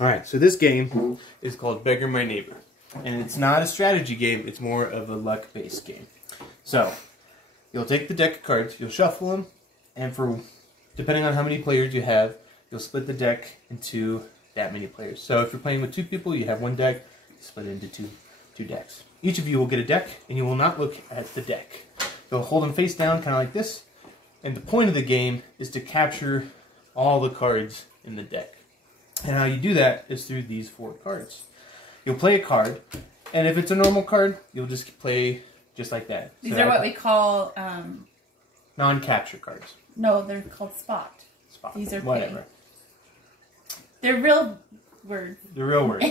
Alright, so this game is called Beggar-My-Neighbor. And it's not a strategy game, it's more of a luck-based game. So, you'll take the deck of cards, you'll shuffle them, and depending on how many players you have, you'll split the deck into that many players. So if you're playing with 2 people, you have 1 deck, split it into two decks. Each of you will get a deck, and you will not look at the deck. You'll hold them face down, kind of like this, and the point of the game is to capture all the cards in the deck. And how you do that is through these 4 cards. You'll play a card, and if it's a normal card, you'll just play just like that. These are what we call... non-capture cards. No, they're called spot. Spot. These are whatever. pay. They're real words. The real word.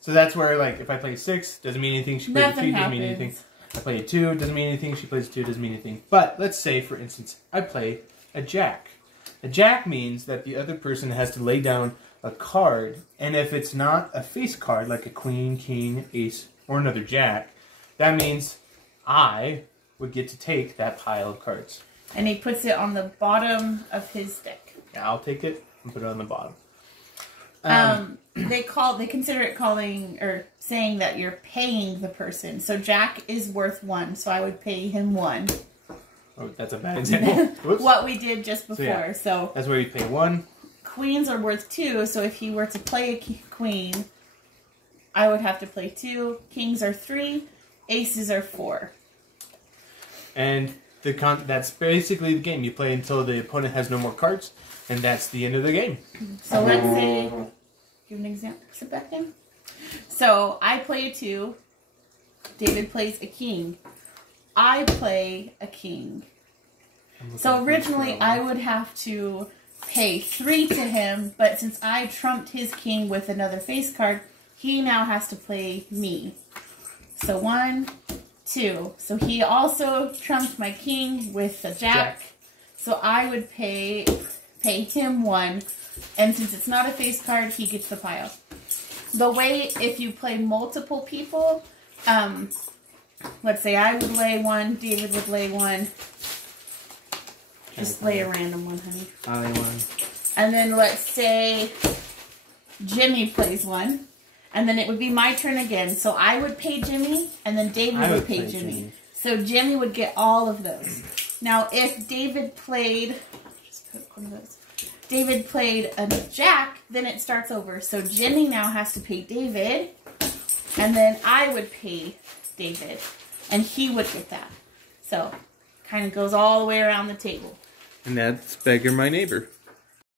So that's where, like, if I play 6, doesn't mean anything. She plays a 2, doesn't mean anything. I play a 2, doesn't mean anything. She plays a 2, doesn't mean anything. But let's say, for instance, I play a jack. A jack means that the other person has to lay down a card, and if it's not a face card, like a queen, king, ace, or another jack, that means I would get to take that pile of cards. And he puts it on the bottom of his deck. Yeah, I'll take it and put it on the bottom. They consider it calling or saying that you're paying the person. So Jack is worth 1, so I would pay him 1. Oh, that's a bad example. What we did just before. So that's where you pay 1. Queens are worth 2, so if he were to play a queen, I would have to play 2. Kings are 3. Aces are 4. And that's basically the game. You play until the opponent has no more cards, and that's the end of the game. So let's say, give an example. Sit back down. So I play a 2. David plays a king. I play a king. So originally I would have to pay 3 to him, but since I trumped his king with another face card, he now has to play me. So 1, 2. So he also trumped my king with a jack. So I would pay him 1, and since it's not a face card, he gets the pile. The way, if you play multiple people, let's say I would lay 1, David would lay 1. Just lay a random one, honey. I'll lay 1. And then let's say Jimmy plays 1. And then it would be my turn again. So I would pay Jimmy, and then David would pay Jimmy. So Jimmy would get all of those. Now, if David played... Just put one of those. David played a jack, then it starts over. So Jimmy now has to pay David, and then I would pay David, and he would get that. So, kind of goes all the way around the table. And that's Beggar-My-Neighbor.